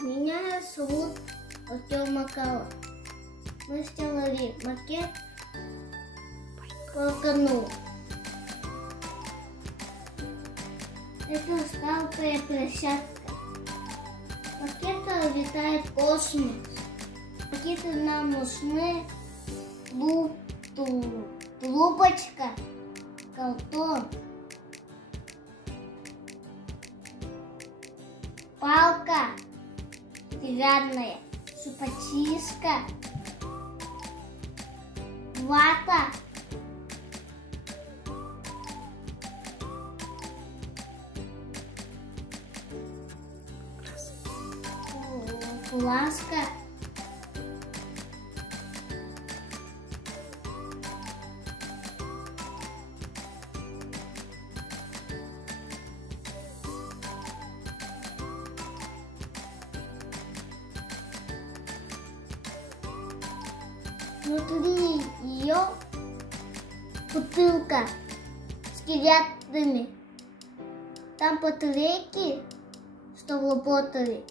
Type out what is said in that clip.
Меня зовут Артем Макаров. Мы сделали макет по кону. Это стартовая площадка. Макеты летает в космос. Макеты нам нужны трубочка, картон, палка деревянная, зубочистка, вата, краска, внутри ее бутылка с скелетами. Там батарейки, что работали.